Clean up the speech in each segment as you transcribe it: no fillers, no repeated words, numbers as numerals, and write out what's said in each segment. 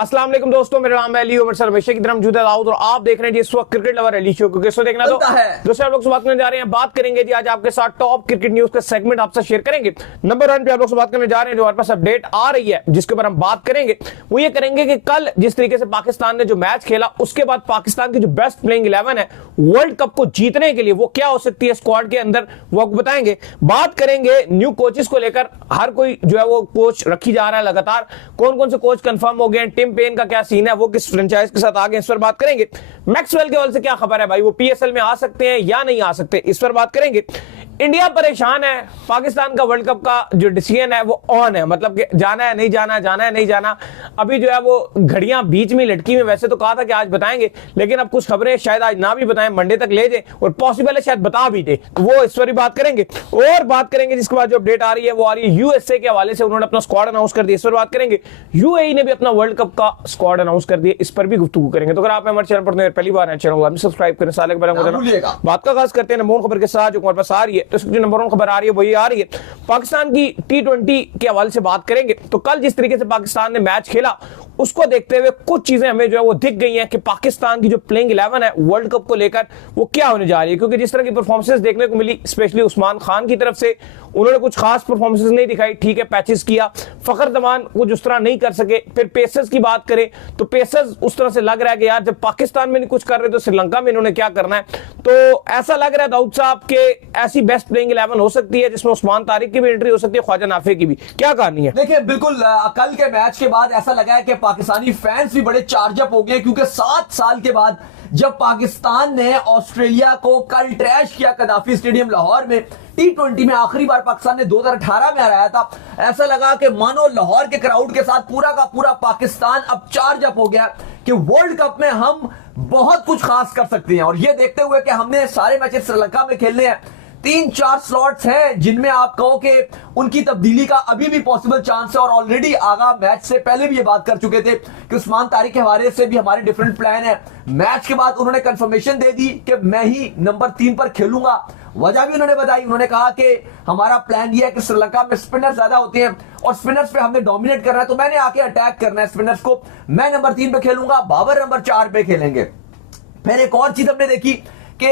अस्सलाम वालेकुम दोस्तों, मेरा नाम है अली उमर सर हमेशा की तरह मौजूद है दाऊद और आप देख रहे हैं जी इस वक्त क्रिकेट लवर अली शो को। किसको देखना तो दोस्तों आप लोग से बात करने जा रहे हैं, बात करेंगे जी आज आपके साथ टॉप क्रिकेट न्यूज का सेगमेंट आपसे शेयर करेंगे। नंबर 1 पे आप लोग से बात करने जा रहे हैं, जो हमारे पास अपडेट आ रही है जिसके ऊपर हम बात करेंगे वो ये करेंगे कि कल जिस तरीके से पाकिस्तान ने जो मैच खेला उसके बाद पाकिस्तान की जो बेस्ट प्लेइंग 11 है वर्ल्ड कप को जीतने के लिए वो क्या हो सकती है स्क्वाड के अंदर, वो आपको बताएंगे। बात करेंगे न्यू कोचेस को लेकर, हर कोई जो है वो कोच रखी जा रहा है लगातार, कौन कौन से कोच कंफर्म हो गए, टिम पेन का क्या सीन है, वो किस फ्रेंचाइज के साथ आ गए, इस पर बात करेंगे। मैक्सवेल के हवाले से क्या खबर है भाई, वो पीएसएल में आ सकते हैं या नहीं आ सकते, इस पर बात करेंगे। इंडिया परेशान है, पाकिस्तान का वर्ल्ड कप का जो डिसीजन है वो ऑन है, मतलब कि जाना है नहीं जाना, जाना है नहीं जाना। अभी जो है वो घड़ियां बीच में लटकी में, वैसे तो कहा था कि आज बताएंगे लेकिन अब कुछ खबरें शायद आज ना भी बताएं, मंडे तक ले जाए और पॉसिबल है शायद बता भी दे, वो इस पर ही बात करेंगे। और बात करेंगे जिसके बाद जो अपडेट आ रही है वो आ रही है यूएसए के हवाले से, उन्होंने अपना स्क्वाड अनाउंस कर दिया, इस पर बात करेंगे। यूएई ने भी अपना वर्ल्ड कप का स्क्वाड अनाउंस कर दिया, इस पर भी गुफ्तगू करेंगे। तो अगर आप हमारे चैनल पर पहली बार चैनल सब्सक्राइब करें, साले के बारे में बात का आगाज करते हैं नंबर खबर के साथ जो हमारे पास आ रही है। तो नंबर 1 खबर आ रही है वही आ रही है, पाकिस्तान की T20 के हवाले से बात करेंगे। तो कल जिस तरीके से पाकिस्तान ने मैच खेला उसको देखते हुए कुछ चीजें हमें जो है वो दिख गई हैं कि पाकिस्तान की जो प्लेइंग 11 है वर्ल्ड कप को लेकर वो क्या होने जा रही है, क्योंकि जिस तरह की परफॉर्मेंसेस देखने को मिली स्पेशली उस्मान खान की तरफ से, उन्होंने कुछ खास परफॉर्मेंसेस नहीं दिखाई, ठीक है पैचेस किया, फखर जमान वो जिस तरह नहीं कर सके। फिर पेसर्स की बात करें तो पेसर्स उस तरह से लग रहा है कि यार जब पाकिस्तान में नहीं कुछ कर रहे तो श्रीलंका में इन्होंने क्या करना है। तो ऐसा लग रहा है दाऊद साहब के ऐसी बेस्ट प्लेइंग 11 हो सकती है जिसमें उस्मान तारिक की भी एंट्री हो सकती है, ख्वाजा नाफे की भी, क्या कहानी है? देखिए बिल्कुल कल के मैच के बाद ऐसा लगा है कि पाकिस्तानी फैंस भी बड़े चार्जअप हो गए, क्योंकि 7 साल के बाद जब पाकिस्तान ने ऑस्ट्रेलिया को कल ट्रैश किया कदाफी स्टेडियम लाहौर में, T20 में आखिरी बार पाकिस्तान ने 2018 में हराया था, ऐसा लगा कि मानो लाहौर के क्राउड के साथ पूरा का पूरा पाकिस्तान अब चार्जअप हो गया कि वर्ल्ड कप में हम बहुत कुछ खास कर सकते हैं। और यह देखते हुए कि हमने सारे मैचेस श्रीलंका में खेलने हैं, 3-4 स्लॉट्स हैं जिनमें आप कहो कि उनकी तब्दीली का अभी भी पॉसिबल चांस है। और ऑलरेडी आगा मैच से पहले भी ये बात कर चुके थे कि उस्मान तारिक के हवाले से भी हमारे डिफरेंट प्लान है। मैच के बाद उन्होंने कंफर्मेशन दे दी कि मैं ही नंबर 3 पर खेलूंगा, वजह भी उन्होंने बताई। उन्होंने कहा कि हमारा प्लान यह है कि श्रीलंका में स्पिनर ज्यादा होते हैं और स्पिनर्स पे हमने डोमिनेट करना है, तो मैंने आके अटैक करना है स्पिनर्स को, मैं नंबर 3 पे खेलूंगा, बाबर नंबर 4 पे खेलेंगे। फिर एक और चीज हमने देखी कि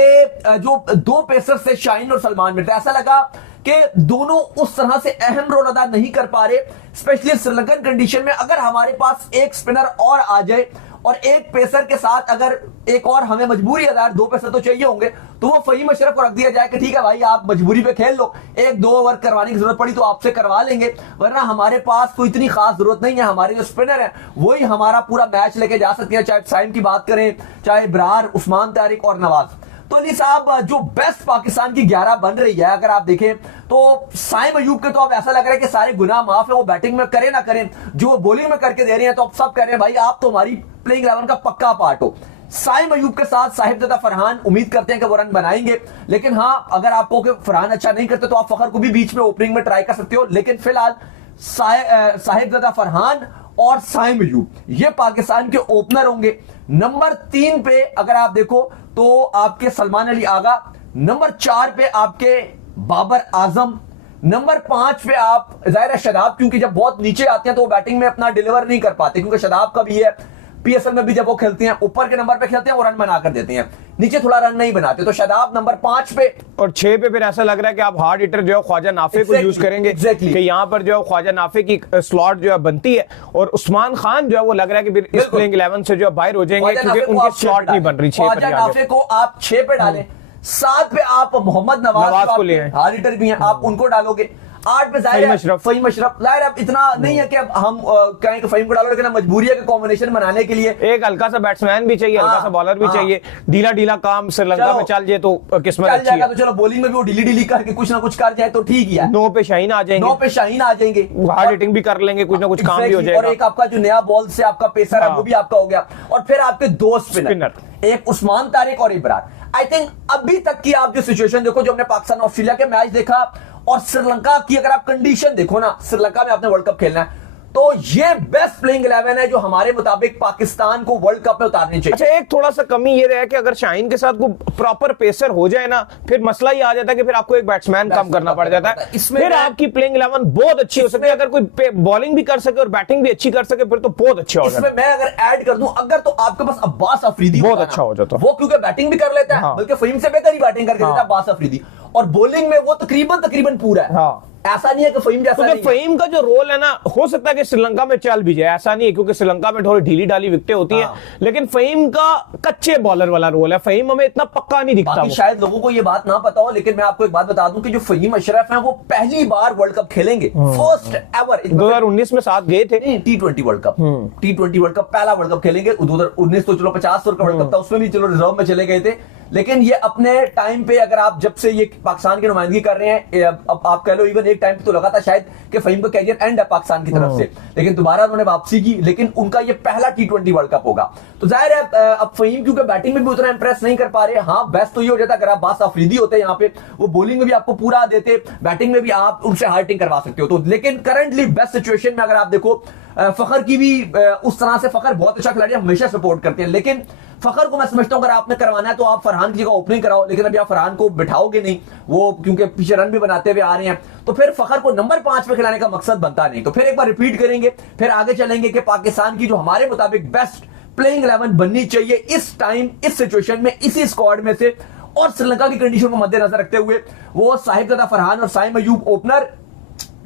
जो 2 पेसर्स थे शाहीन और सलमान मिर्जा, ऐसा लगा कि दोनों उस तरह से अहम रोल अदा नहीं कर पा रहे, स्पेशली श्रीलंकन कंडीशन में। अगर हमारे पास एक स्पिनर और आ जाए और एक पेसर के साथ अगर एक और हमें मजबूरी अदार 2 पेसर तो चाहिए होंगे, तो वो फहीम अशरफ को रख दिया जाए कि ठीक है भाई आप मजबूरी पे खेल लो, 1-2 ओवर करवाने की जरूरत पड़ी तो आपसे करवा लेंगे, वरना हमारे पास कोई इतनी खास जरूरत नहीं है। हमारे जो स्पिनर है वही हमारा पूरा मैच लेके जा सकते हैं, चाहे साइम की बात करें, चाहे ब्रार, उस्मान तारिक और नवाज। तो अली साहब जो बेस्ट पाकिस्तान की 11 बन रही है अगर आप देखें तो साइम अयूब के तो अब ऐसा लग रहा है कि सारे गुनाह माफ है, वो बैटिंग में करें ना करें, जो बॉलिंग में करके दे रहे हैं तो अब सब कह रहे हैं भाई आप तो हमारी प्लेइंग 11 का पक्का पार्ट हो। साइम अयूब के साथ साहिबजादा फरहान उम्मीद करते हैं कि वो रन बनाएंगे, लेकिन हाँ अगर आपको कि फरहान अच्छा नहीं करते तो आप फखर को भी बीच में ओपनिंग में ट्राई कर सकते हो, लेकिन फिलहाल साहिबजादा फरहान और साइम अयूब ये पाकिस्तान के ओपनर होंगे। नंबर 3 पे अगर आप देखो तो आपके सलमान अली आगा, नंबर 4 पे आपके बाबर आजम, नंबर 5 पे आप जाहिर है शादाब, क्योंकि जब बहुत नीचे आते हैं तो वो बैटिंग में अपना डिलीवर नहीं कर पाते, क्योंकि शादाब का भी है पीएसएल में भी जब वो खेलते हैं ऊपर के नंबर पे खेलते हैं वो रन बना कर देते हैं, नीचे थोड़ा रन नहीं बनाते, तो शादाब नंबर 5 पे। और 6 पे फिर ऐसा लग रहा है कि आप हार्ड हिटर जो है ख्वाजा नाफे को यूज करेंगे कि यहाँ पर जो है ख्वाजा नाफे की स्लॉट जो है बनती है, और उस्मान खान जो है वो लग रहा है कि फिर इस प्लेइंग 11 से जो है बाहर हो जाएंगे क्योंकि उनकी स्लॉट नहीं बन रही। ख्वाजा नाफे को आप 6 पे डालें, 7 पे आप मोहम्मद नवाज को ले, हार्ड हिटर भी हैं, आप उनको डालोगे, 8 पे फहीम अशरफ। जाहिर अब इतना नहीं है कि अब हम कहें कि फहीम को डालो, लेकिन मजबूरी है कि कॉम्बिनेशन बनाने के लिए एक हल्का सा बैट्समैन भी चाहिए, हल्का सा बॉलर भी चाहिए, ढीला ढीला काम श्रीलंका में चल जाए तो किस्मत अच्छी है। तो चलो बॉलिंग में भी वो ढीली ढीली करके कुछ ना कुछ कर जाए तो ठीक है। 9 पे शाहीन आ जाएंगे, हार्ड हिटिंग भी कर लेंगे, कुछ ना कुछ काम भी हो जाएगा। और एक आपका जो नया बॉल से आपका पेसर है वो भी आपका हो गया, और फिर आपके 2 स्पिनर, एक उस्मान तारिक और इब्रार। आई थिंक अभी तक की आप जो सिचुएशन देखो, जो हमने पाकिस्तान ऑस्ट्रेलिया के मैच देखा और श्रीलंका की अगर आप कंडीशन देखो ना, श्रीलंका में आपने वर्ल्ड कप खेलना है तो ये बेस्ट प्लेइंग 11 है जो हमारे मुताबिक पाकिस्तान को वर्ल्ड कप में उतारनी चाहिए। अच्छा, एक थोड़ा सा कमी ये रहा है कि अगर शाहीन के साथ कोई प्रॉपर पेसर हो जाए ना, फिर मसला ये आ जाता है कि फिर आपको एक बैट्समैन कम करना पड़ जाता है। इसमें फिर आपकी प्लेइंग 11 बहुत अच्छी हो सकती है। अगर कोई बॉलिंग भी कर सके और बैटिंग भी अच्छी कर सके फिर तो बहुत अच्छा हो जाता है। इसमें मैं अगर ऐड कर दूं, अगर तो आपके पास अब्बास अफरीदी बहुत अच्छा हो जाता है। वो क्योंकि बैटिंग भी कर लेता है, बल्कि फहीम से बेहतर ही बैटिंग करके देता है अब्बास अफरीदी, और बॉलिंग में वो तकरीबन पूरा है। ऐसा नहीं है कि फहीम जैसा नहीं। फहीम का जो रोल है ना, हो सकता है कि श्रीलंका में चल भी जाए, ऐसा नहीं है, क्योंकि श्रीलंका में थोड़ी ढीली ढाली विकेटें होती हैं, लेकिन फहीम का कच्चे बॉलर वाला रोल है। फहीम हमें इतना पक्का नहीं दिखता। शायद लोगों को ये बात ना पता हो, लेकिन मैं आपको एक बात बता दूं कि जो फहीम अशरफ हैं वो पहली बार वर्ल्ड कप खेलेंगे, फर्स्ट एवर। 2019 में साथ गए थे T20 world cup, T20 world cup पहला वर्ल्ड कप खेलेंगे। 2019 तो चलो 50 ओवर का वर्ल्ड कप था, उसमें भी चलो रिजर्व में चले गए थे, लेकिन ये अपने टाइम पे, अगर आप जब से ये पाकिस्तान की नुमाइंदगी कर रहे हैं, अब आप कह लो इवन एक टाइम पे तो लगा था शायद कि फहीम का कैरियर एंड है पाकिस्तान की तरफ से, लेकिन दोबारा उन्होंने वापसी की, लेकिन उनका ये पहला T20 वर्ल्ड कप होगा। तो जाहिर है अब फहीम क्योंकि बैटिंग में भी उतना इंप्रेस नहीं कर पा रहे। हाँ, बेस्ट तो ये हो जाता अगर आप बास अफरीदी होते यहाँ पे, वो बॉलिंग में भी आपको पूरा देते, बैटिंग में भी आप उनसे हार्टिंग करवा सकते हो। तो लेकिन करंटली बेस्ट सिचुएशन में अगर आप देखो, फखर की भी उस तरह से, फखर बहुत अच्छा खिलाड़ी, हमेशा सपोर्ट करते हैं, लेकिन फखर को मैं समझता हूं अगर आपने करवाना है तो आप फरहान की जगह ओपनिंग कराओ, लेकिन अभी आप फरहान को बिठाओगे नहीं, वो क्योंकि पीछे रन भी बनाते हुए आ रहे हैं, तो फिर फखर को नंबर 5 पे खिलाने का मकसद बनता नहीं। तो फिर एक बार रिपीट करेंगे, फिर आगे चलेंगे कि पाकिस्तान की जो हमारे मुताबिक बेस्ट प्लेइंग 11 बननी चाहिए इस टाइम, इस सिचुएशन में, इसी स्क्वाड में से, और श्रीलंका की कंडीशन को मद्देनजर रखते हुए वो साहिबजादा फरहान और साइम अयूब ओपनर,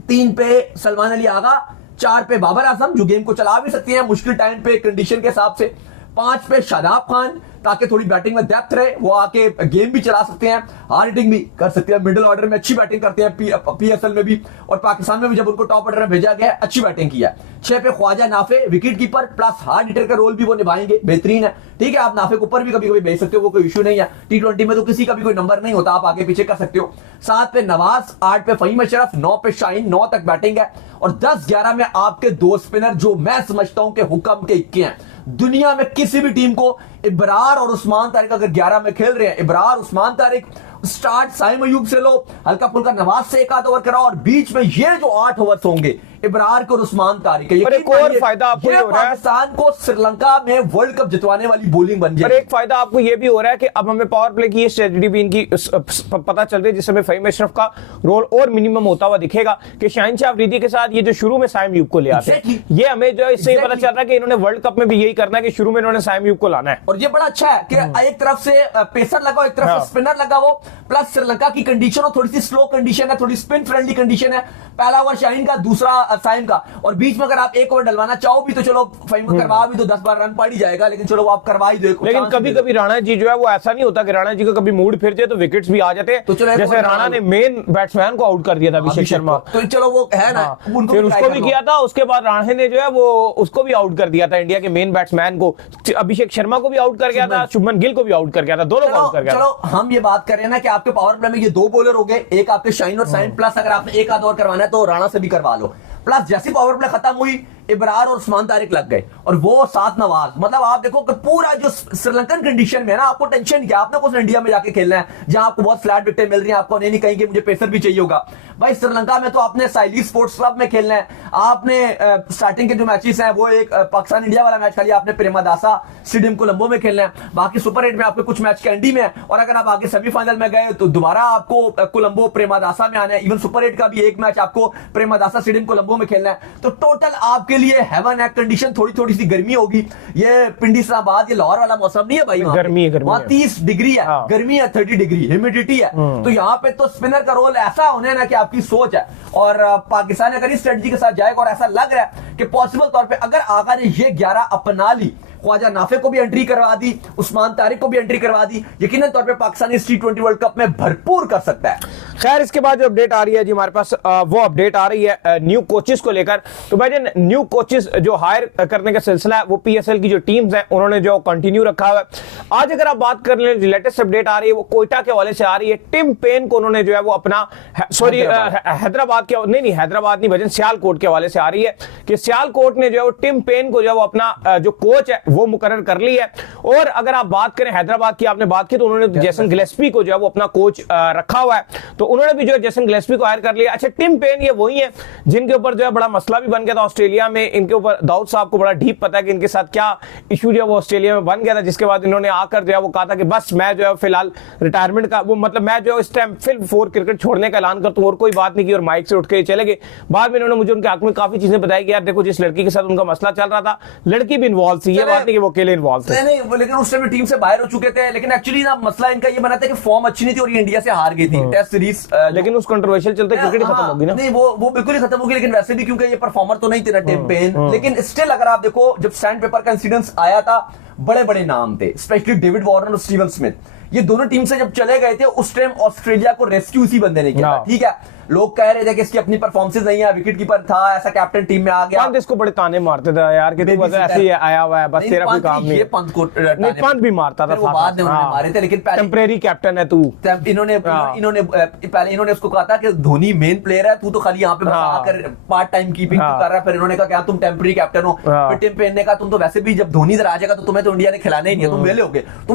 3 पे सलमान अली आगा, 4 पे बाबर आजम जो गेम को चला भी सकती हैं मुश्किल टाइम पे कंडीशन के हिसाब से, 5 पे शादाब खान ताकि थोड़ी बैटिंग में डेप्थ रहे, वो आके गेम भी चला सकते हैं, हार्ड हिटिंग भी कर सकते हैं, मिडिल ऑर्डर में अच्छी बैटिंग करते हैं पीएसएल में भी, और पाकिस्तान में भी जब उनको टॉप ऑर्डर में भेजा गया अच्छी बैटिंग किया। 6 पे Khawaja Nafay wicket keeper plus hard hitter का रोल भी वो निभाएंगे, बेहतरीन है। ठीक है, आप नाफे को ऊपर भी कभी कभी भेज सकते हो, वो कोई इशू नहीं है। T20 में तो किसी का भी कोई नंबर नहीं होता, आप आगे पीछे कर सकते हो। 7 पे नवाज, 8 पे फहीम अशरफ, 9 पे शाहीन, 9 तक बैटिंग है, और 10-11 में आपके 2 स्पिनर जो मैं समझता हूं कि हुक्म के इक्के हैं। दुनिया में किसी भी टीम को इब्रार और उस्मान तारिक अगर 11 में खेल रहे हैं, इब्रार उस्मान तारिक, स्टार्ट साइम अयूब से लो, हल्का फुल्का नवाज से 1 आध ओवर कराओ, और बीच में ये जो 8 ओवर्स होंगे इब्रार को उस्मान तारिक, एक और फायदा आपको ये हो रहा है, पाकिस्तान को श्रीलंका में वर्ल्ड कप जितवाने वाली बॉलिंग बन जाए। और एक फायदा आपको ये भी हो रहा है कि अब हमें पावर प्ले की स्ट्रेटजी भी इनकी पता चल रही है, जिसमें फहीम अशरफ का रोल और मिनिमम होता हुआ दिखेगा कि शाहीन शाह अफरीदी के साथ ये जो शुरू में साइम अयूब को ले आते हैं, ये हमें जो इससे पता चल रहा है कि इन्होंने वर्ल्ड कप में भी यही करना है कि शुरू में इन्होंने साइम अयूब को लाना है। और ये बड़ा अच्छा है कि एक तरफ से पेसर लगाओ, एक तरफ से स्पिनर लगाओ, प्लस श्रीलंका की कंडीशन और थोड़ी सी स्लो कंडीशन है, थोड़ी स्पिन फ्रेंडली कंडीशन है। पहला ओवर शाहीन का, दूसरा साइम का, और बीच में अगर आप 1 ओवर डलवाना चाहो भी तो चलो, फहीम को करवा भी तो 10-12 रन पड़ ही जाएगा, लेकिन चलो आप करवा ही दो। लेकिन कभी कभी राणा जी जो है वो ऐसा नहीं होता कि राणा जी का कभी मूड फिर जाए तो विकेट्स भी आ जाते हैं, तो जैसे राणा ने मेन बैट्समैन को आउट कर दिया था अभिषेक शर्मा, तो चलो वो है ना, फिर उसको भी किया था, उसके बाद राणे ने जो है वो उसको भी आउट कर दिया था, इंडिया के मेन बैट्समैन को, अभिषेक शर्मा को भी आउट कर गया था, शुभमन गिल को भी आउट कर गया था, दोनों को आउट कर गया। चलो हम ये बात कर रहे हैं ना कि आपके पावर प्ले में ये 2 बॉलर हो गए, एक आपके शाहीन और साइम, प्लस अगर आपने 1 आध ओवर करवाना है तो राणा से भी करवा लो, प्लस जैसी पावर प्ले खत्म हुई इब्रार और उस्मान तारिक लग गए, और वो 7 नवाज। मतलब आप देखो कि पूरा जो श्रीलंकन कंडीशन में ना, आपको टेंशन क्या, आपने कुछ इंडिया में जाके खेलना है जहां आपको बहुत फ्लैट विकेटें मिल रही हैं, आपको नहीं कहेंगे मुझे पेसर भी चाहिए होगा। भाई श्रीलंका में तो आपने साइली स्पोर्ट्स क्लब में खेलना है, आपने स्टार्टिंग के जो मैचेस हैं वो एक पाकिस्तान इंडिया वाला मैच खाली आपने प्रेमादासा स्टेडियम कोलंबो में खेलना है, बाकी सुपर 8 में आपके कुछ मैच कैंडी में है, और अगर आप आगे सेमीफाइनल में गए तो दोबारा आपको कोलंबो प्रेमादासा में आना है, इवन सुपर 8 का भी एक मैच आपको प्रेमादासा स्टेडियम कोलंबो में खेलना है। तो टोटल आपके लिए हेवन है, कंडीशन थोड़ी सी गर्मी होगी, ये पिंडी इस्लामाबाद, ये लाहौर वाला मौसम नहीं है भाई, गर्मी वहां 30 डिग्री है, गर्मी है, 30 डिग्री ह्यूमिडिटी है, तो यहाँ पे तो स्पिनर का रोल ऐसा होना है ना कि आपकी सोच है, और पाकिस्तान अगर इस स्ट्रेटजी के साथ जाएगा, और ऐसा लग रहा है कि पॉसिबल तौर पे अगर आगा ने ये 11 अपना ली, ख्वाजा नाफे को भी एंट्री करवा दी, उस्मान तारिक को भी एंट्री करवा दी, यकीनन तौर पे पाकिस्तान इस T20 वर्ल्ड कप में भरपूर कर सकता है। खैर इसके बाद जो अपडेट आ रही है जी हमारे पास, वो अपडेट आ रही है न्यू कोचेस को लेकर। तो भाई न्यू कोचेस जो हायर करने का सिलसिला है वो पीएसएल की जो टीम्स हैं उन्होंने जो कंटिन्यू रखा हुआ है। आज अगर आप बात कर ले, लेटेस्ट अपडेट आ रही है वो कोयटा के हवाले से आ रही है। टिम पेन को उन्होंने जो है वो अपना, सॉरी हैदराबाद के, नहीं हैदराबाद नहीं भजन, सियालकोट के हवाले से आ रही है कि सियालकोट ने जो है वो टिम पेन को जो है वो अपना जो कोच है वो मुकर्रर कर ली है। और अगर आप बात करें हैदराबाद की, आपने बात की तो उन्होंने जेसन गिलेस्पी को जो है वो अपना कोच रखा हुआ है, तो उन्होंने भी जो है जेसन गिलेस्पी को हायर कर लिया। अच्छा, टिम पेन ये वही है जिनके ऊपर जो है बड़ा मसला भी बन गया था ऑस्ट्रेलिया में, इनके ऊपर दाऊद साहब को बड़ा डीप पता है कि इनके साथ क्या इशू जो है वो ऑस्ट्रेलिया में बन गया था, जिसके बाद इन्होंने आकर जो है वो कहा था कि बस मैं जो है फिलहाल रिटायरमेंट का वो मतलब मैं जो इस टाइम फिर 4 क्रिकेट छोड़ने का ऐलान करता हूं, और कोई बात नहीं की, और माइक से उठ के चले गए। बाद में इन्होंने मुझे उनके हक में काफी चीजें बताई कि यार देखो जिस लड़की के साथ उनका मसला चल रहा था, लड़की भी इन्वॉल्व थी, ये बात नहीं कि वो अकेले इन्वॉल्व थे। नहीं, लेकिन उस टाइम टीम से बाहर हो चुके थे, लेकिन एक्चुअली ना मसला इनका ये बना था कि फॉर्म अच्छी नहीं थी और ये इंडिया से हार गई थी टेस्ट सीरीज, लेकिन उस कंट्रोवर्शियल चलते क्रिकेट खत्म होगी ना। नहीं, वो बिल्कुल ही खत्म होगी, लेकिन वैसे भी क्योंकि ये परफॉर्मर तो नहीं थे ना टिम पेन, लेकिन स्टिल अगर आप देखो जब सैंड पेपर का इंसिडेंस आया था, बड़े बड़े नाम थे, स्पेशली डेविड वार्नर और स्टीवन स्मिथ, ये दोनों टीम से जब चले गए थे उस टाइम ऑस्ट्रेलिया को रेस्क्यू इसी बंदे ने किया, ठीक है। लोग कह रहे थे कि इसकी अपनी परफॉर्मेंस नहीं है, विकेट कीपर था, ऐसा कैप्टन टीम में आ गया। पंत इसको बड़े ताने मारते थे यार कि तू बस ऐसे ही आया हुआ है, बस तेरा कोई काम नहीं। ये पंत को नहीं, पंत भी मारता था, बाद में उन्होंने मारे थे, लेकिन टेम्परेरी कैप्टन है तू। इन्होंने पहले इन्होंने उसको कहा था कि धोनी मेन प्लेयर है, तू तो खाली यहाँ पे आकर पार्ट टाइम कीपिंग कर रहा है। फिर इन्होंने कहा क्या तुम टेम्परेरी कैप्टन हो। फिर टिम पेन ने कहा तुम तो वैसे भी जब धोनी इधर आ जाएगा तो तुम्हें तो इंडिया ने खिलाना ही नहीं है, तुम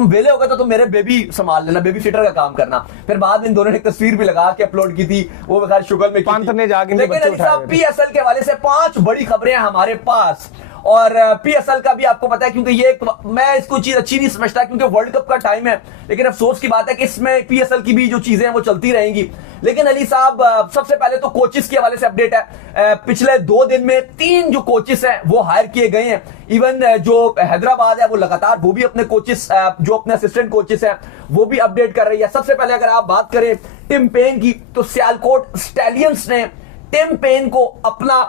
वेले होगे तो तुम मेरे बेबी संभाल लेना, बेबी सिटर का काम करना। फिर बाद में इन दोनों ने तस्वीर भी लगा के अपलोड की थी, वो बगैर शुगर में ने जाके लेकिन पीएसएल के हवाले से 5 बड़ी खबरें हैं हमारे पास। और पीएसएल का भी आपको पता है, क्योंकि ये मैं इसको चीज अच्छी नहीं समझता क्योंकि वर्ल्ड कप का टाइम है, लेकिन अफसोस की बात है कि इसमें पीएसएल की भी जो चीजें हैं वो चलती रहेंगी। लेकिन अली साहब, सबसे पहले तो कोचेस के हवाले से अपडेट है। पिछले 2 दिन में 3 जो कोचेस हैं वो हायर किए गए हैं। इवन जो हैदराबाद है वो लगातार वो भी अपने कोचेस, जो अपने असिस्टेंट कोचेस हैं वो भी अपडेट कर रही है। सबसे पहले अगर आप बात करें टिम पेन की, तो सियालकोट स्टैलियंस ने टिम पेन को अपना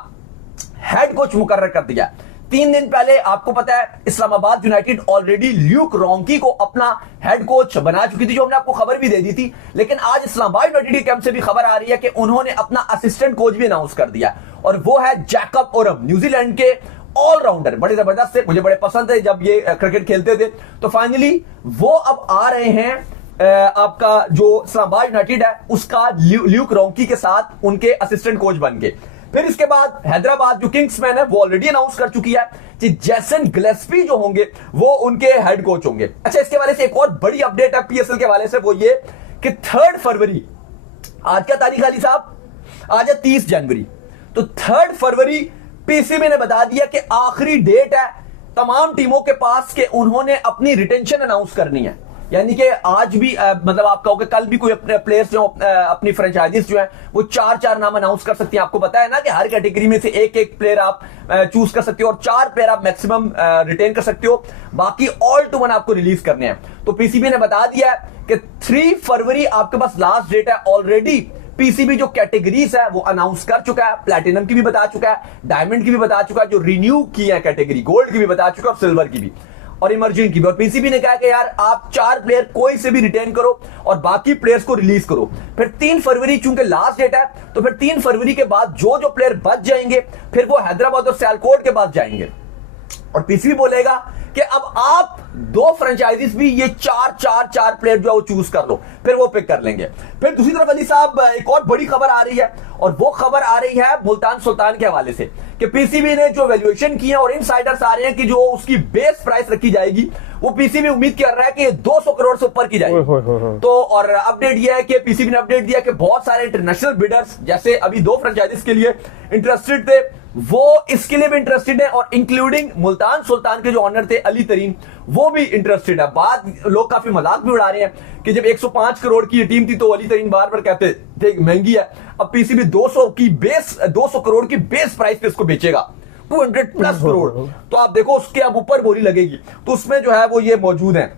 हेड कोच मुकर्रर कर दिया। 3 दिन पहले आपको पता है इस्लामाबाद यूनाइटेड ऑलरेडी ल्यूक रॉन्की को अपना हेड कोच बना चुकी थी, जो हमने आपको खबर भी दे दी थी। लेकिन आज इस्लामाबाद यूनाइटेड के कैंप से भी खबर आ रही है कि उन्होंने अपना असिस्टेंट कोच भी अनाउंस कर दिया, और वो है जैकब ओरम, न्यूजीलैंड के ऑलराउंडर, बड़े जबरदस्त थे, मुझे बड़े पसंद है जब ये क्रिकेट खेलते थे। तो फाइनली वो अब आ रहे हैं आपका जो इस्लामाबाद यूनाइटेड है उसका ल्यूक रॉन्की के साथ उनके असिस्टेंट कोच बन के। फिर इसके बाद हैदराबाद जो किंग्समैन है वो ऑलरेडी अनाउंस कर चुकी है कि जेसन गिलेस्पी जो होंगे वो उनके हेड कोच होंगे। अच्छा, इसके हवाले से एक और बड़ी अपडेट है पीएसएल के हवाले से, वो ये कि 3 फरवरी, आज क्या तारीख अली साहब, आज है 30 जनवरी, तो 3 फरवरी पीसीबी ने बता दिया कि आखिरी डेट है तमाम टीमों के पास कि उन्होंने अपनी रिटेंशन अनाउंस करनी है। यानी कि आज भी मतलब आप कहोगे कल भी कोई अपने प्लेयर्स जो अपनी फ्रेंचाइजीज जो है वो 4 नाम अनाउंस कर सकती हैं। आपको पता है ना कि हर कैटेगरी में से एक प्लेयर आप चूज कर सकते हो और 4 प्लेयर आप मैक्सिमम रिटेन कर सकते हो, बाकी ऑल टू वन आपको रिलीज करने हैं। तो पीसीबी ने बता दिया कि 3 फरवरी आपके पास लास्ट डेट है। ऑलरेडी पीसीबी जो कैटेगरीज है वो अनाउंस कर चुका है, प्लैटिनम की भी बता चुका है, डायमंड की भी बता चुका है, जो रिन्यू की है कैटेगरी, गोल्ड की भी बता चुका है और सिल्वर की भी और इमर्जिंग की भी। और पीसीबी ने कहा कि यार आप 4 प्लेयर कोई से भी रिटेन करो और बाकी प्लेयर्स को रिलीज करो। फिर 3 फरवरी चूंकि लास्ट डेट है, तो फिर 3 फरवरी के बाद जो प्लेयर बच जाएंगे फिर वो हैदराबाद और सियालकोट के पास जाएंगे और पीसीबी बोलेगा कि अब आप 2 फ्रेंचाइजीज भी ये 4 प्लेयर जो है वो चूज कर लो, फिर वो पिक कर लेंगे। फिर दूसरी तरफ अली साहब एक और बड़ी खबर आ रही है और वो खबर आ रही है मुल्तान सुल्तान के हवाले से कि पीसीबी ने जो वैल्यूएशन की है और इनसाइडर्स आ रहे हैं कि जो उसकी बेस प्राइस रखी जाएगी वो पीसीबी उम्मीद कर रहा है कि 200 करोड़ से ऊपर की जाएगी। तो और अपडेट यह है कि पीसीबी ने अपडेट दिया कि बहुत सारे इंटरनेशनल बिडर्स, जैसे अभी 2 फ्रेंचाइजीज के लिए इंटरेस्टेड थे, वो इसके लिए भी इंटरेस्टेड है और इंक्लूडिंग मुल्तान सुल्तान के जो ऑनर थे अली तरीन, वो भी इंटरेस्टेड है। बात लोग काफी मजाक भी उड़ा रहे हैं कि जब 105 करोड़ की टीम थी तो अली तरीन बार बार कहते थे महंगी है, अब पीसीबी 200 करोड़ की बेस प्राइस पे इसको बेचेगा, 200+ करोड़। तो आप देखो उसके अब ऊपर बोली लगेगी, तो उसमें जो है वो ये मौजूद है।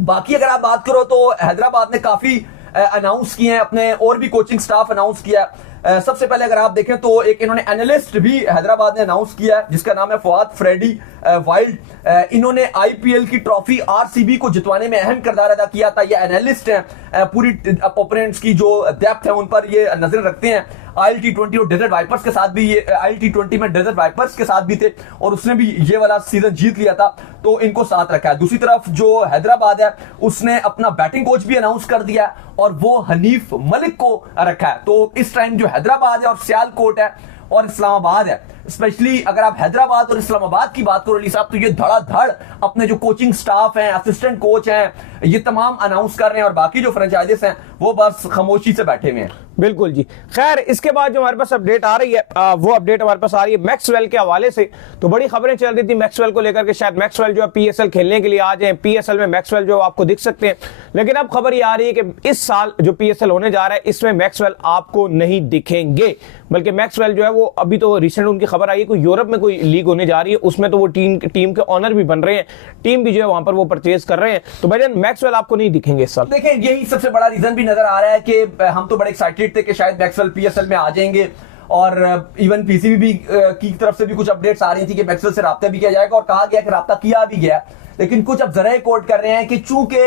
बाकी अगर आप बात करो तो हैदराबाद ने काफी अनाउंस किए हैं अपने, और भी कोचिंग स्टाफ अनाउंस किया। सबसे पहले अगर आप देखें तो एक इन्होंने एनालिस्ट भी हैदराबाद ने अनाउंस किया है जिसका नाम है फवाद फ्रेडी वाइल्ड। इन्होंने आईपीएल की ट्रॉफी आरसीबी को जितवाने में अहम किरदार अदा किया था। ये एनालिस्ट हैं, पूरी ओपोनेंट्स की जो डेप्थ है उन पर ये नजर रखते हैं। ILT20 और डेजर्ट वाइपर्स के साथ भी ये ILT20 में डेजर्ट वाइपर्स के साथ भी थे और उसने भी ये वाला सीजन जीत लिया था, तो इनको साथ रखा है। दूसरी तरफ जो हैदराबाद है उसने अपना बैटिंग कोच भी अनाउंस कर दिया और वो हनीफ मलिक को रखा है। तो इस टाइम जो हैदराबाद है और सियालकोट है और इस्लामाबाद है। स्पेशली अगर आप हैदराबाद और इस्लामाबाद की बात करो अली साहब, तो ये धड़ाधड़ अपने जो कोचिंग स्टाफ हैं, असिस्टेंट कोच हैं, ये तमाम अनाउंस कर रहे हैं और बाकी जो फ्रेंचाइजीज हैं वो बस खामोशी से बैठे हुए हैं। बिल्कुल जी। खैर, इसके बाद जो हमारे पास अपडेट आ रही है वो अपडेट हमारे पास आ रही है मैक्सवेल के हवाले से। तो बड़ी खबरें चल रही थी मैक्सवेल को लेकर के, शायद मैक्सवेल जो है पीएसएल खेलने के लिए आ जाए। पीएसएल में मैक्सवेल जो आपको दिख सकते हैं, लेकिन अब खबर ये आ रही है कि इस साल जो पीएसएल होने जा रहा है इसमें मैक्सवेल आपको नहीं दिखेंगे। बल्कि मैक्सवेल जो है वो अभी तो रिसेंट उनकी खबर आई है कोई यूरोप में कोई लीग होने जा रही है, उसमें तो वो टीम के ऑनर भी बन रहे हैं, टीम भी जो है वहां पर वो परचेज कर रहे हैं। तो भाईजान मैक्सवेल आपको नहीं दिखेंगे इस साल। देखिए, यही सबसे बड़ा रीजन भी नजर आ रहा है कि हम तो बड़े एक्साइटेड थे कि शायद मैक्सवेल पीएसएल में आ जाएंगे, और इवन पीसीबी भी की तरफ से भी कुछ अपडेट्स आ रही थी कि मैक्सवेल से राब्ता भी किया जाएगा, और कहा गया कि राब्ता किया भी गया। लेकिन कुछ अब जरा कोट कर रहे हैं कि चूंकि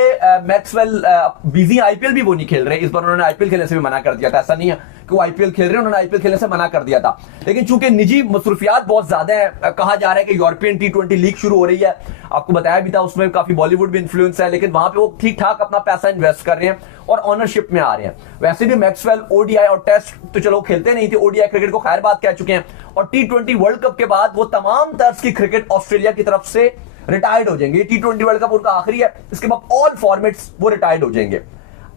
मैक्सवेल बिजी, आईपीएल भी वो नहीं खेल रहे, इस बार उन्होंने आईपीएल खेलने से भी मना कर दिया था। ऐसा नहीं है कि वो आईपीएल खेल रहे हैं, उन्होंने आईपीएल खेलने से मना कर दिया था। लेकिन चूंकि निजी मसरूफियात बहुत ज्यादा है, कहा जा रहा है कि यूरोपियन T20 लीग शुरू हो रही है, आपको बताया भी था, उसमें काफी बॉलीवुड भी इन्फ्लुएंस है, लेकिन वहां पे वो ठीक ठाक अपना पैसा इन्वेस्ट कर रहे हैं और ऑनरशिप में आ रहे हैं। वैसे भी मैक्सवेल ओडीआई और टेस्ट तो चलो खेलते नहीं थे, ओडीआई क्रिकेट को खैर बात कह चुके हैं, और T20 वर्ल्ड कप के बाद वो तमाम तर्ज की क्रिकेट ऑस्ट्रेलिया की तरफ से रिटायर्ड हो जाएंगे। T20 वर्ल्ड कप उनका आखिरी है, इसके बाद ऑल फॉर्मेट्स वो रिटायर्ड हो जाएंगे।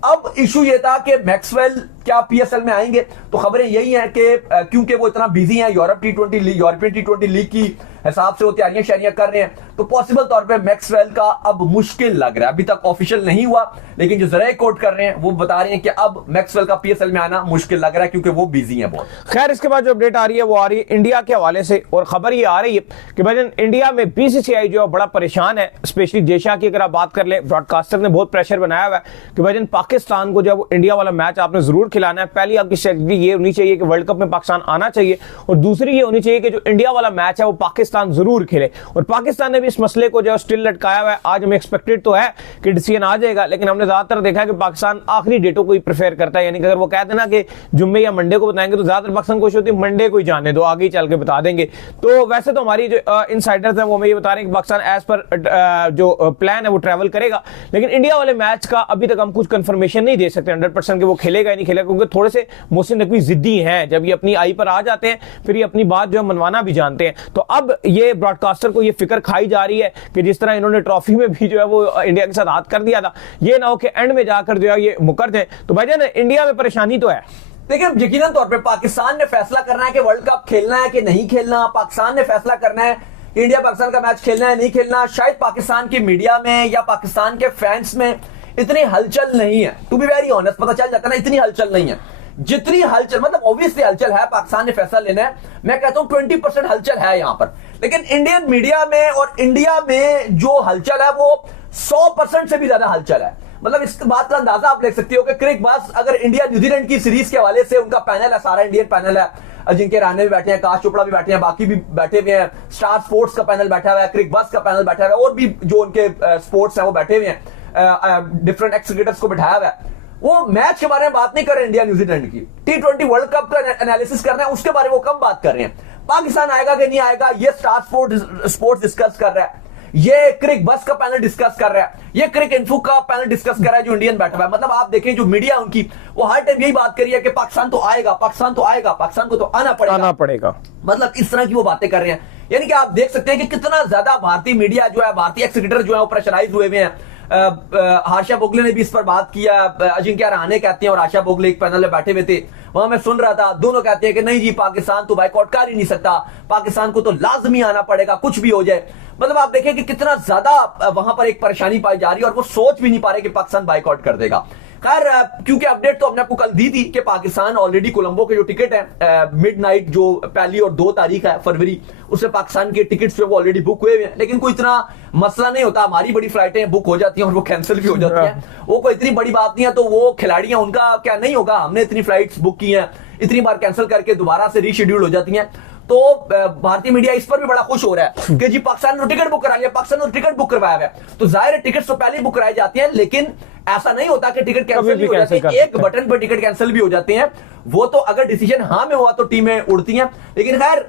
अब इशू ये था कि मैक्सवेल क्या पीएसएल में आएंगे, तो खबरें यही हैं कि क्योंकि वो इतना बिजी हैं यूरोपियन T20 लीग की हिसाब से वो तैयारियां शैरियां कर रहे हैं, तो पॉसिबल तौर पे मैक्सवेल का अब मुश्किल लग रहा है। अभी तक ऑफिशियल नहीं हुआ, लेकिन जो जरा कोट कर रहे हैं वो बता रहे हैं कि अब मैक्सवेल का पीएसएल में आना मुश्किल लग रहा है क्योंकि वो बिजी है बहुत। खैर, इसके बाद जो अपडेट आ रही है वो आ रही है इंडिया के हवाले से, और खबर ये आ रही है कि भाई इंडिया में बीसीसीआई जो है बड़ा परेशान है। स्पेशली देशा की अगर आप बात कर ले, ब्रॉडकास्टर ने बहुत प्रेशर बनाया हुआ है कि भाई पाकिस्तान को जब इंडिया वाला मैच आपने जरूर खिलाना है। पहली आपकी स्ट्रेटजी ये होनी चाहिए कि वर्ल्ड कप में पाकिस्तान आना चाहिए, और दूसरी ये होनी चाहिए कि जो इंडिया वाला मैच है वो पाकिस्तान जरूर खेले। और पाकिस्तान ने भी इस मसले को जो स्टिल लटकाया हुआ है। आज हमें एक्सपेक्टेड तो है कि डिसीजन आ जाएगा, लेकिन हमने ज्यादातर देखा है कि पाकिस्तान आखिरी डेटों को ही प्रेफर करता है। यानी कि अगर वो कहते हैं ना कि जुम्मे या मंडे को बताएंगे, तो ज्यादातर पाकिस्तान कोशिश होती है मंडे को ही जाने दो, आगे ही चल के बता देंगे। तो वैसे तो हमारी जो इनसाइडर्स हैं वो हमें ये बता रहे हैं कि पाकिस्तान एज पर जो प्लान है वो ट्रैवल करेगा, लेकिन इंडिया वाले मैच का अभी तक हम कुछ कंफर्मेशन नहीं दे सकते 100% कि वो खेलेगा या नहीं खेलेगा, क्योंकि थोड़े से मोहसिन नकवी जिद्दी हैं। जब ये अपनी आई पर आ जाते हैं फिर ये अपनी बात जो है मनवाना भी जानते हैं। तो अब ये ब्रॉडकास्टर को ये फिक्र खाई जा रही है कि जिस तरह इन्होंने ट्रॉफी में भी जो है वो इंडिया के साथ हाथ कर दिया था, ये ना हो कि एंड में जाकर जो है ये मुकर जाए। तो भाईजान इंडिया में परेशानी तो है। देखिए, यकीनन तौर पे पाकिस्तान ने फैसला करना है कि वर्ल्ड कप खेलना है कि नहीं खेलना। पाकिस्तान ने फैसला करना है कि इंडिया पाकिस्तान का मैच खेलना है नहीं खेलना। शायद पाकिस्तान की मीडिया में या पाकिस्तान के फैंस में इतनी हलचल नहीं है। टू बी वेरी ऑनेस्ट, पता चल जाता है ना, इतनी हलचल नहीं है जितनी हलचल, मतलब ऑब्वियसली हलचल है, पाकिस्तान ने फैसला लेना है। मैं कहता हूं 20% हलचल है यहां पर, लेकिन इंडियन मीडिया में और इंडिया में जो हलचल है वो 100% से भी ज्यादा हलचल है। मतलब इस बात का अंदाजा आप ले सकते हो कि क्रिक बस अगर इंडिया न्यूजीलैंड की सीरीज के हवाले से, उनका पैनल है, सारा इंडियन पैनल है, अजिंक्य राणे भी बैठे हैं, आकाश चोपड़ा भी बैठे हैं, बाकी भी बैठे हुए हैं, स्टार स्पोर्ट्स का पैनल बैठा हुआ है, क्रिक बस का पैनल बैठा हुआ है, और भी जो उनके स्पोर्ट्स हैं वो बैठे हुए हैं, डिफरेंट एक्स क्रिकेटर्स को बैठाया हुआ है। वो मैच के बारे में बात नहीं कर रहे इंडिया न्यूजीलैंड की, T20 वर्ल्ड कप का एनालिसिस कर रहे हैं, उसके बारे में वो कम बात कर रहे हैं। पाकिस्तान आएगा कि नहीं आएगा ये स्टार स्पोर्ट्स डिस्कस कर रहा है, ये क्रिक बस का पैनल डिस्कस कर रहा है, ये क्रिक इन्फो का पैनल डिस्कस कर रहा है जो इंडियन बैठा हुआ है। मतलब आप देखें जो मीडिया उनकी, वो हर टाइम यही बात करी है कि पाकिस्तान तो आएगा, पाकिस्तान तो आएगा, पाकिस्तान को तो आना पड़ेगा। मतलब इस तरह की वो बातें कर रहे हैं। यानी कि आप देख सकते हैं कि कितना ज्यादा भारतीय मीडिया जो है, भारतीय एक्स क्रिकेटर जो है वो प्रेशराइज हुए हुए हैं। आशा भोगले ने भी इस पर बात किया, अजिंक्य रहाणे कहते हैं और आशा भोगले एक पैनल में बैठे हुए थे, वहां मैं सुन रहा था, दोनों कहते हैं कि नहीं जी पाकिस्तान तो बाइकआउट कर ही नहीं सकता, पाकिस्तान को तो लाजमी आना पड़ेगा कुछ भी हो जाए। मतलब आप देखें कि कितना ज्यादा वहां पर एक परेशानी पाई जा रही है और वो सोच भी नहीं पा रहे कि पाकिस्तान बाइकआउट कर देगा। खैर, क्योंकि अपडेट तो हमने आपको कल दी थी कि पाकिस्तान ऑलरेडी कोलंबो के जो टिकट है मिडनाइट जो 1 और 2 तारीख है फरवरी, उसमें पाकिस्तान के टिकट्स जो वो ऑलरेडी बुक हुए हैं, लेकिन कोई इतना मसला नहीं होता। हमारी बड़ी फ्लाइटें बुक हो जाती हैं और वो कैंसिल भी हो जाती हैं, वो कोई इतनी बड़ी बात नहीं है। तो वो खिलाड़ियां, उनका क्या नहीं होगा, हमने इतनी फ्लाइट्स बुक की हैं, इतनी बार कैंसिल करके दोबारा से रीशेड्यूल हो जाती हैं। तो भारतीय मीडिया इस पर भी बड़ा खुश हो रहा है कि जी पाकिस्तान ने टिकट बुक करा लिया, पाकिस्तान ने टिकट बुक करवाया है। तो जाहिर है टिकट तो पहले ही बुक कराई जाती हैं, लेकिन ऐसा नहीं होता कि टिकट कैंसिल भी हो जाती है, एक बटन पर टिकट कैंसिल भी हो जाते हैं। वो तो अगर डिसीजन हाँ में हुआ तो टीमें उड़ती हैं। लेकिन खैर,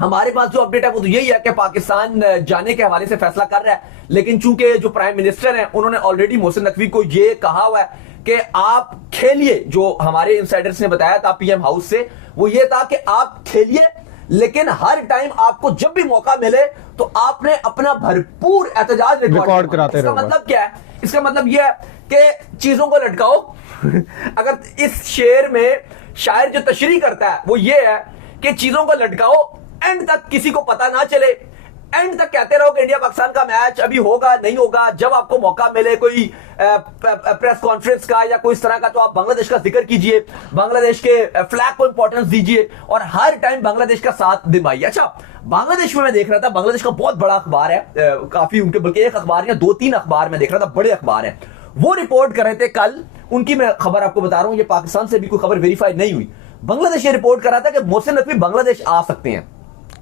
हमारे पास जो अपडेट है वो तो यही है कि पाकिस्तान जाने के हवाले से फैसला कर रहा है, लेकिन चूंकि जो प्राइम मिनिस्टर हैं उन्होंने ऑलरेडी मोहसिन नकवी को ये कहा हुआ है कि आप खेलिए, जो हमारे इनसाइडर्स ने बताया था पीएम हाउस से, वो ये था कि आप खेलिए, लेकिन हर टाइम आपको जब भी मौका मिले तो आपने अपना भरपूर एहतजाज रिकॉर्ड कराते रहो। इसका मतलब क्या है? इसका मतलब यह है कि चीजों को लटकाओ। अगर इस शेर में शायर जो तशरीह करता है वो ये है कि चीजों को लटकाओ, एंड तक किसी को पता ना चले, एंड तक कहते रहो कि इंडिया पाकिस्तान का मैच अभी होगा नहीं होगा। जब आपको मौका मिले कोई प्रेस कॉन्फ्रेंस का या कोई इस तरह का, तो आप बांग्लादेश का जिक्र कीजिए, बांग्लादेश के फ्लैग को इंपॉर्टेंस दीजिए और हर टाइम बांग्लादेश का साथ निभाइए। अच्छा, बांग्लादेश में मैं देख रहा था, बांग्लादेश का बहुत बड़ा अखबार है, काफी उनके, बल्कि एक अखबार या 2-3 अखबार में देख रहा था, बड़े अखबार है, वो रिपोर्ट कर रहे थे कल। उनकी मैं खबर आपको बता रहा हूं, ये पाकिस्तान से भी कोई खबर वेरीफाई नहीं हुई। बांग्लादेश ये रिपोर्ट कर रहा था कि मोहसिन नकवी बांग्लादेश आ सकते हैं।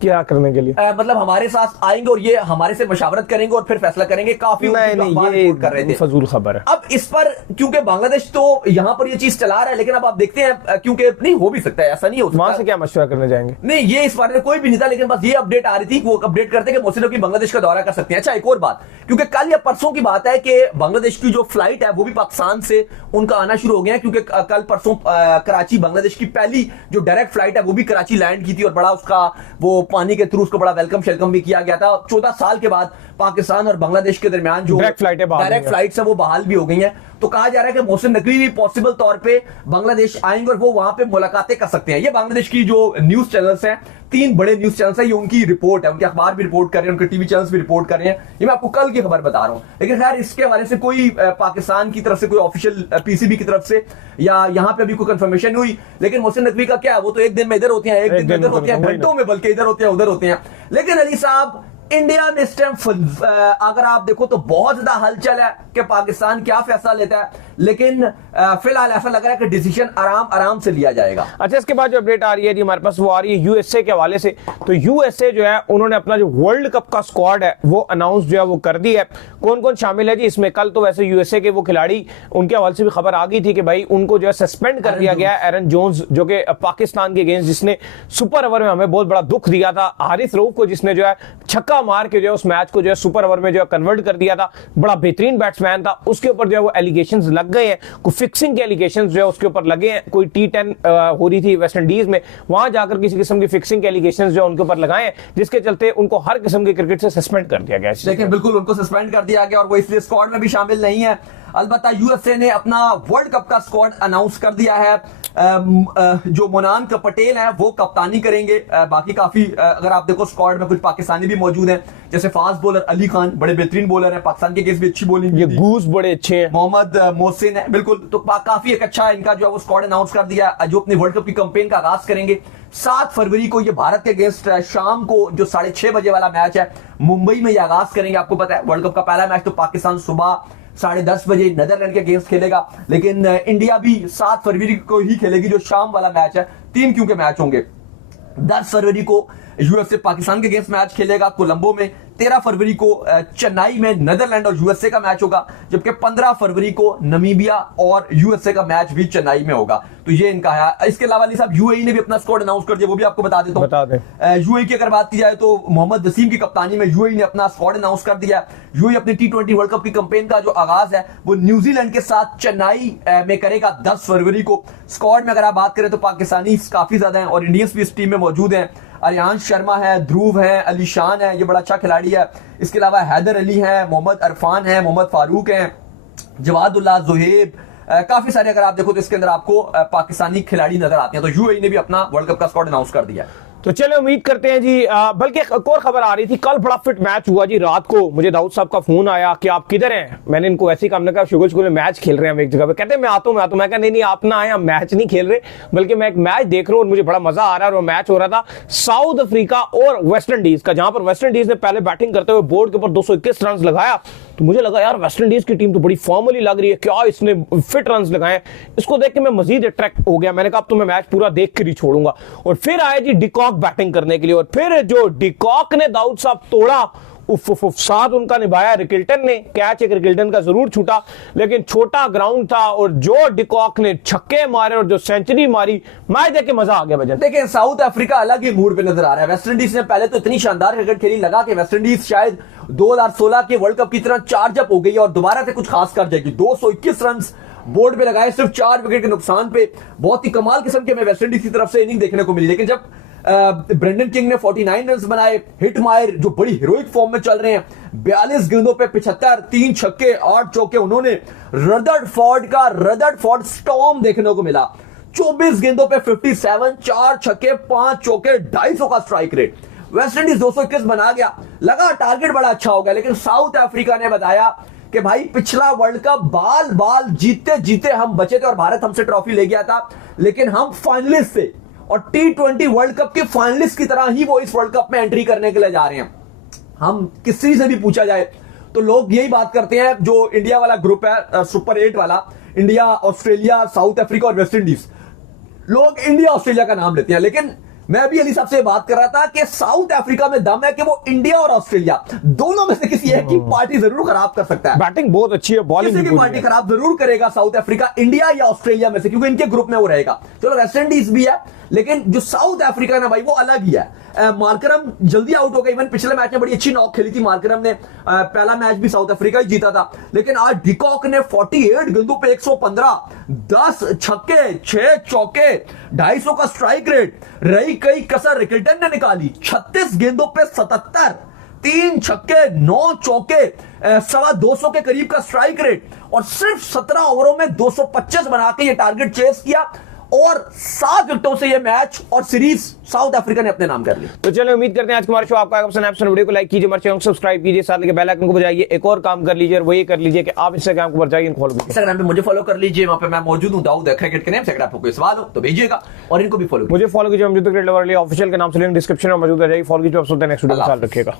क्या करने के लिए? मतलब हमारे साथ आएंगे और ये हमारे से मशावरत करेंगे और फिर फैसला करेंगे। काफी नहीं, ये कर रहे थे, फजूल खबर है। अब इस पर क्योंकि बांग्लादेश तो यहां पर ये चीज चला रहा है, लेकिन अब आप देखते हैं, क्योंकि नहीं हो भी सकता है, ऐसा नहीं हो सकता। वहां से क्या मशवरा करने जाएंगे? नहीं, ये इस बारे में कोई भी नहीं था, लेकिन बस ये अपडेट आ रही थी, वो अपडेट करते कि मोहसिन नकवी बांग्लादेश का दौरा कर सकते हैं। अच्छा, एक और बात, क्योंकि कल या परसों की बात है कि बांग्लादेश की जो फ्लाइट है वो भी पाकिस्तान से उनका आना शुरू हो गया, क्योंकि कल परसों कराची, बांग्लादेश की पहली जो डायरेक्ट फ्लाइट है वो भी कराची लैंड की थी और बड़ा उसका वो पानी के थ्रू उसको बड़ा वेलकम शेलकम भी किया गया था। 14 साल के बाद पाकिस्तान और बांग्लादेश के दरमियान जो डायरेक्ट फ्लाइट्स है वो बहाल भी हो गई हैं। तो कहा जा रहा है कि मोहसिन नकवी भी पॉसिबल तौर पे बांग्लादेश आएंगे और वो वहां पे मुलाकातें कर सकते हैं। ये बांग्लादेश की जो न्यूज चैनल्स हैं, 3 बड़े न्यूज चैनल्स हैं, ये उनकी रिपोर्ट है, उनके अखबार भी रिपोर्ट कर रहे हैं, उनके टीवी चैनल्स भी रिपोर्ट कर रहे हैं। ये मैं आपको कल की खबर बता रहा हूं, लेकिन खैर इसके हवाले से कोई पाकिस्तान की तरफ से कोई ऑफिशियल पीसीबी की तरफ से या यहां पे अभी कोई कंफर्मेशन हुई। लेकिन मोहसिन नकवी का क्या, वो तो एक दिन में इधर होते हैं, एक दिन में इधर होते हैं, घंटों में बल्कि इधर होते हैं उधर होते हैं। लेकिन अली साहब, इंडिया में इस टाइम अगर आप देखो तो बहुत ज्यादा हलचल है कि पाकिस्तान क्या फैसला लेता है, लेकिन फिलहाल ऐसा लग रहा है कि डिसीजन आराम आराम से लिया जाएगा। अच्छा, इसके बाद जो अपडेट आ रही है जी हमारे पास, वो आ रही है यूएसए के हवाले से। तो यूएसए जो है उन्होंने अपना जो वर्ल्ड कप का स्क्वाड है वो अनाउंस जो है वो कर दी है। कौन कौन शामिल है जी इसमें? कल तो वैसे यूएसए के वो खिलाड़ी, उनके हवाले से भी खबर आ गई थी कि भाई उनको जो है सस्पेंड कर दिया गया है। एरन जोन्स जो कि पाकिस्तान के अगेंस्ट, जिसने सुपर ओवर में हमें बहुत बड़ा दुख दिया था, हारिस रऊफ को जिसने जो है छक्का मार के जो है उस मैच को जो है सुपर ओवर में जो है कन्वर्ट कर दिया था, बड़ा बेहतरीन बैट्समैन था, उसके ऊपर जो है वो एलिगेशंस लग गए हैं, कुछ फिक्सिंग के एलिगेशंस जो है उसके ऊपर लगे हैं। कोई T10 हो रही थी वेस्ट इंडीज में, वहां जाकर किसी किस्म की फिक्सिंग के एलिगेशंस जो उनके ऊपर लगाए हैं, जिसके चलते उनको हर किस्म के क्रिकेट से सस्पेंड कर दिया गया। देखिए, बिल्कुल उनको सस्पेंड कर दिया गया और वो इसलिए स्क्वाड में भी शामिल नहीं है। अलबत्ता यूएसए ने अपना वर्ल्ड कप का स्क्वाड अनाउंस कर दिया है। जो मोनान का पटेल है वो कप्तानी करेंगे। बाकी काफी अगर आप देखो स्क्वाड में कुछ पाकिस्तानी भी मौजूद हैं, जैसे फास्ट बॉलर अली खान, बड़े बेहतरीन बॉलर हैं, पाकिस्तान के केस भी अच्छी बॉलिंग, ये गूस बड़े अच्छे हैं, मोहम्मद मोहसिन है, बिल्कुल। तो काफी एक अच्छा इनका जो है वो स्क्वाड अनाउंस कर दिया, जो अपनी वर्ल्ड कप की कैंपेन का आगाज करेंगे 7 फरवरी को। ये भारत के अगेंस्ट शाम को जो 6:30 बजे वाला मैच है, मुंबई में ये आगाज करेंगे। आपको पता है वर्ल्ड कप का पहला मैच तो पाकिस्तान सुबह 10:30 बजे नीदरलैंड के अगेंस्ट खेलेगा, लेकिन इंडिया भी 7 फरवरी को ही खेलेगी, जो शाम वाला मैच है। 3 क्योंकि मैच होंगे। 10 फरवरी को यूएसए पाकिस्तान के अगेंस्ट मैच खेलेगा कोलंबो में। 13 फरवरी को चेन्नई में नीदरलैंड और यूएसए का मैच होगा, जबकि 15 फरवरी को नमीबिया और यूएसए का मैच भी चेन्नई में होगा। तो ये इनका है। इसके अलावा अली साहब, यूएई ने भी अपना स्क्वाड अनाउंस कर दिया, वो भी आपको बता देता हूं। यूएई की अगर बात की जाए तो मोहम्मद वसीम की कप्तानी में यूएई ने अपना स्क्वाड अनाउंस कर दिया। यूएई अपनी T20 वर्ल्ड कप की कैंपेन का जो आगाज है वो न्यूजीलैंड के साथ चेन्नई में करेगा 10 फरवरी को। स्क्वाड में अगर आप बात करें तो पाकिस्तानी काफी ज्यादा हैं और इंडियंस भी इस टीम में मौजूद हैं। आर्यांश शर्मा है, ध्रुव है, अली शान है, ये बड़ा अच्छा खिलाड़ी है। इसके अलावा हैदर अली है, मोहम्मद अरफान है, मोहम्मद फारूक है, जवादुल्लाह, जुहेब, काफी सारे अगर आप देखो तो इसके अंदर आपको पाकिस्तानी खिलाड़ी नजर आते हैं। तो यूएई ने भी अपना वर्ल्ड कप का स्क्वाड अनाउंस कर दिया है। तो चलो उम्मीद करते हैं जी। बल्कि एक और खबर आ रही थी, कल बड़ा फिट मैच हुआ जी। रात को मुझे दाऊद साहब का फोन आया कि आप किधर हैं। मैंने इनको ऐसी काम कहा शुगर स्कूल में मैच खेल रहे हैं हम एक जगह पे। कहते हैं मैं आता हूं। मैं कहा नहीं आप ना आए, हम मैच नहीं खेल रहे, बल्कि मैं एक मैच देख रहा हूं और मुझे बड़ा मजा आ रहा है। और वो मैच हो रहा था साउथ अफ्रीका और वेस्ट इंडीज का, जहां पर वेस्ट इंडीज ने पहले बैटिंग करते हुए बोर्ड के ऊपर 221 रन लगाया। तो मुझे लगा यार वेस्ट इंडीज की टीम तो बड़ी फॉर्मली लग रही है, क्या इसने फिट रन लगाए। इसको देख के मैं मजीद अट्रैक्ट हो गया। मैंने कहा अब तो मैं मैच पूरा देख कर ही छोड़ूंगा। और फिर आए जी डिकॉक बैटिंग करने के लिए, और फिर जो डिकॉक ने दाऊद साहब तोड़ा, साथ उनका निभाया रिकिल्टन ने। कैच एक रिकिल्टन का जरूर छूटा, लेकिन छोटा ग्राउंड था और जो डिकॉक ने छक्के मारे और जो सेंचुरी मारी, मैच देख के मजा आ गया। भजन देखिए, साउथ अफ्रीका अलग ही मूड पे नजर आ रहा है। वेस्ट इंडीज ने पहले तो इतनी शानदार क्रिकेट खेली, लगा कि वेस्ट इंडीज शायद 2016 के वर्ल्ड कप की तरह चार्ज अप हो गई और दोबारा से कुछ खास कर जाएगी। 221 रन बोर्ड पे लगाए सिर्फ 4 विकेट के नुकसान पे। बहुत ही कमाल किस्म के में वेस्टइंडीज की तरफ से इनिंग देखने को मिली। लेकिन जब ब्रेंडन किंग ने 49 रन बनाए, हिटमायर जो बड़ी हीरोइक फॉर्म में चल रहे हैं, 42 गेंदों पे 75, 3 छक्के 8 चौके, उन्होंने रदरफोर्ड स्टॉर्म देखने को मिला। 24 गेंदों पे 57, 4 छक्के 5 चौके, 250 का स्ट्राइक रेट। वेस्टइंडीज 221 बना गया, लगा टारगेट बड़ा अच्छा हो गया। लेकिन साउथ अफ्रीका ने बताया कि भाई पिछला वर्ल्ड कप बाल जीतते जीते हम बचे थे और भारत हमसे ट्रॉफी ले गया था, लेकिन हम फाइनलिस्ट थे और T20 वर्ल्ड कप के फाइनलिस्ट की तरह ही वो इस वर्ल्ड कप में एंट्री करने के लिए जा रहे हैं। हम किसी से भी पूछा जाए तो लोग यही बात करते हैं, जो इंडिया वाला ग्रुप है सुपर 8 वाला, इंडिया, ऑस्ट्रेलिया, साउथ अफ्रीका और वेस्ट इंडीज, लोग इंडिया ऑस्ट्रेलिया का नाम लेते हैं। लेकिन मैं अभी अली साहब से बात कर रहा था कि साउथ अफ्रीका में दम है कि वो इंडिया और ऑस्ट्रेलिया दोनों में से किसी एक की पार्टी जरूर खराब कर सकता है। बैटिंग बहुत अच्छी है, बॉलिंग किसी की पार्टी खराब जरूर करेगा साउथ अफ्रीका, इंडिया या ऑस्ट्रेलिया में से, क्योंकि इनके ग्रुप में वो रहेगा। चलो वेस्ट इंडीज भी है, लेकिन जो साउथ अफ्रीका है भाई वो अलग ही है। मार्करम जल्दी आउट हो गए। इवन पिछले मैच में बड़ी अच्छी नॉक खेली थी मार्करम ने, पहला मैच भी साउथ अफ्रीका ही जीता था। लेकिन आज डिकॉक ने 48 गेंदों पे 115, 10 छक्के 6 चौके, 250 का स्ट्राइक रेट। रही कई कसर रिकल्टन ने निकाली, 36 गेंदों पे 77, 3 छक्के 9 चौके, 225 के करीब का स्ट्राइक रेट, और सिर्फ 17 ओवरों में 225 बना के ये टारगेट चेस किया और 7 विकेटों से ये मैच और सीरीज साउथ अफ्रीका ने अपने नाम कर ली। तो चलो उम्मीद करते हैं आज हमारा शो आपका पसंद आया। वीडियो को लाइक कीजिए, हमारे चैनल को सब्सक्राइब कीजिए, साथ में बेल आइकन को बजाइए। एक और काम कर लीजिए और वो ये कर लीजिए कि आप इंस्टाग्राम को जाइए, फॉलो कीजिए। इंस्टाग्राम पे मुझे फॉलो कर लीजिए, वहां पे मैं मौजूद हूं, दाऊद क्रिकेट के नेम से। अगर आपको कोई सवाल हो तो भेजिएगा और इनको भी फॉलो मुझे फॉलो कीजिए, हम क्रिकेट लवर ऑफिशियल के नाम से लिंक डिस्क्रिप्शन में मौजूद है, जाइए फॉलो कीजिए। नेक्स्ट वीडियो में ख्याल रखिएगा।